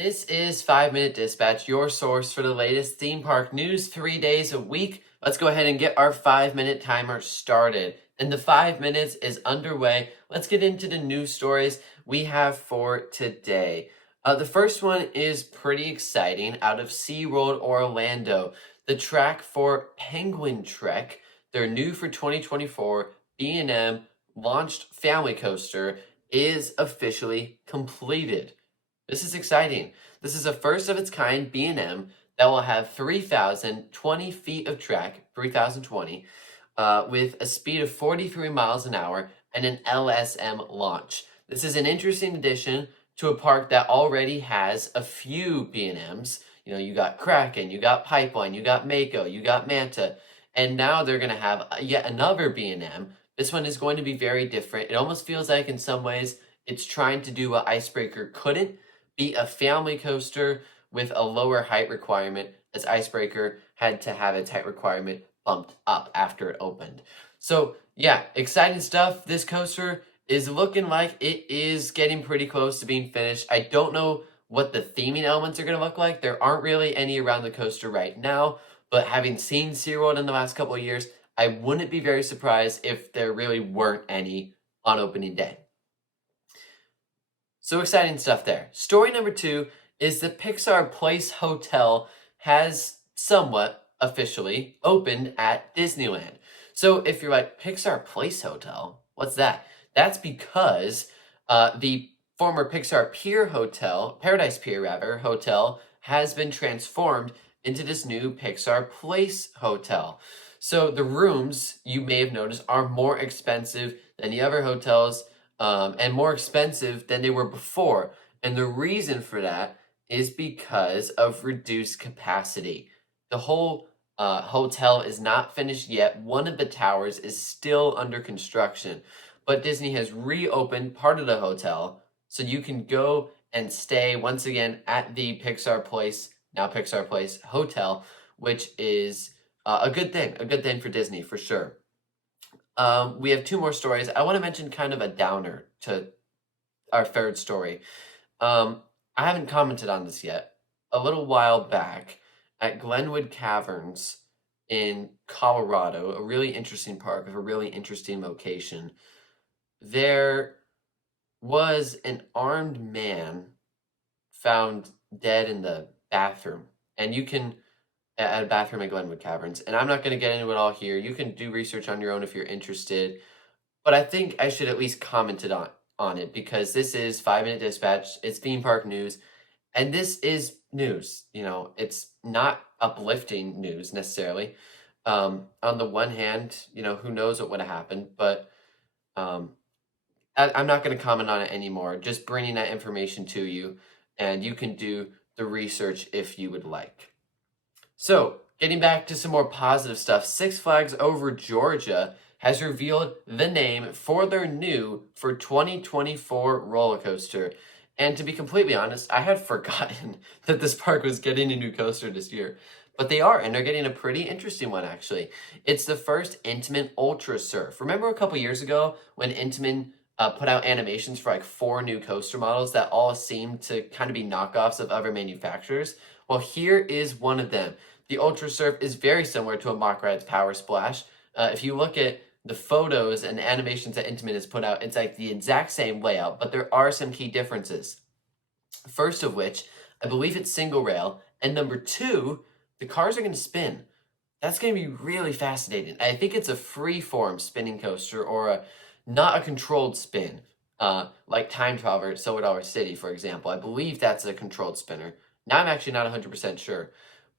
This is 5 Minute Dispatch, your source for the latest theme park news 3 days a week. Let's go ahead and get our 5 minute timer started. And the 5 minutes is underway. Let's get into the news stories we have for today. The first one is pretty exciting out of Seaworld Orlando. The track for Penguin Trek, their new for 2024 B&M launched family coaster, is officially completed. This is exciting. This is a first of its kind B&M that will have 3,020 feet of track, 3,020, with a speed of 43 miles an hour and an LSM launch. This is an interesting addition to a park that already has a few B&Ms. You know, you got Kraken, you got Pipeline, you got Mako, you got Manta, and now they're going to have yet another B&M. This one is going to be very different. It almost feels like in some ways it's trying to do what Icebreaker couldn't, be a family coaster with a lower height requirement, as Icebreaker had to have its height requirement bumped up after it opened. So yeah, exciting stuff. This coaster is looking like it is getting pretty close to being finished. I don't know what the theming elements are going to look like. There aren't really any around the coaster right now, but having seen SeaWorld in the last couple of years, I wouldn't be very surprised if there really weren't any on opening day. So exciting stuff there. Story number 2 is the Pixar Place Hotel has somewhat officially opened at Disneyland. So if you're like, Pixar Place Hotel, what's that? That's because the former Pixar Pier Hotel, Paradise Pier rather, hotel, has been transformed into this new Pixar Place Hotel. So the rooms, you may have noticed, are more expensive than the other hotels, and more expensive than they were before. And the reason for that is because of reduced capacity. The whole hotel is not finished yet. One of the towers is still under construction, but Disney has reopened part of the hotel so you can go and stay once again at the Pixar Place, now Pixar Place Hotel, which is a good thing for Disney for sure. We have 2 more stories. I want to mention kind of a downer to our third story. I haven't commented on this yet. A little while back at Glenwood Caverns in Colorado, a really interesting park with a really interesting location, there was an armed man found dead in the bathroom. And you can at a bathroom at Glenwood Caverns. And I'm not going to get into it all here. You can do research on your own if you're interested. But I think I should at least comment on it because this is 5 Minute Dispatch. It's theme park news. And this is news. You know, it's not uplifting news necessarily. On the one hand, you know, who knows what would have happened. But I'm not going to comment on it anymore. Just bringing that information to you. And you can do the research if you would like. So, getting back to some more positive stuff, Six Flags Over Georgia has revealed the name for their new for 2024 roller coaster. And to be completely honest, I had forgotten that this park was getting a new coaster this year. But they are, and they're getting a pretty interesting one, actually. It's the first Intamin Ultra Surf. Remember a couple years ago when Intamin put out animations for like 4 new coaster models that all seemed to kind of be knockoffs of other manufacturers? Well, here is one of them. The Ultra Surf is very similar to a Mock Ride's Power Splash. If you look at the photos and the animations that Intamin has put out, it's like the exact same layout, but there are some key differences. First of which, I believe it's single rail, and number 2, the cars are going to spin. That's going to be really fascinating. I think it's a free-form spinning coaster or not a controlled spin, like Time Traveler at Silver Dollar City, for example. I believe that's a controlled spinner. Now I'm actually not 100% sure.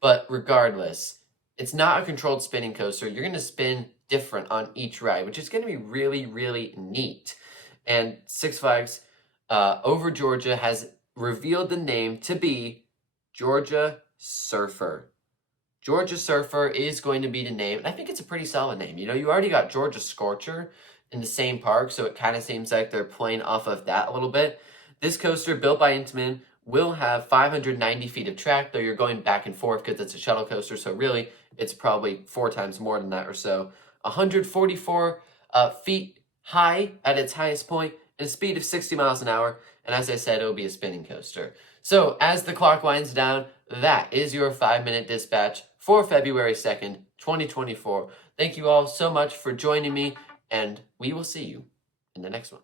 But regardless, it's not a controlled spinning coaster. You're going to spin different on each ride, which is going to be really, really neat. And Six Flags Over Georgia has revealed the name to be Georgia Surfer. Georgia Surfer is going to be the name, and I think it's a pretty solid name. You know, you already got Georgia Scorcher in the same park, so it kind of seems like they're playing off of that a little bit. This coaster, built by Intamin, will have 590 feet of track, though you're going back and forth because it's a shuttle coaster, so really it's probably 4 times more than that or so. 144 feet high at its highest point, and a speed of 60 miles an hour, and as I said, it'll be a spinning coaster. So as the clock winds down, that is your 5-minute dispatch for February 2nd, 2024. Thank you all so much for joining me, and we will see you in the next one.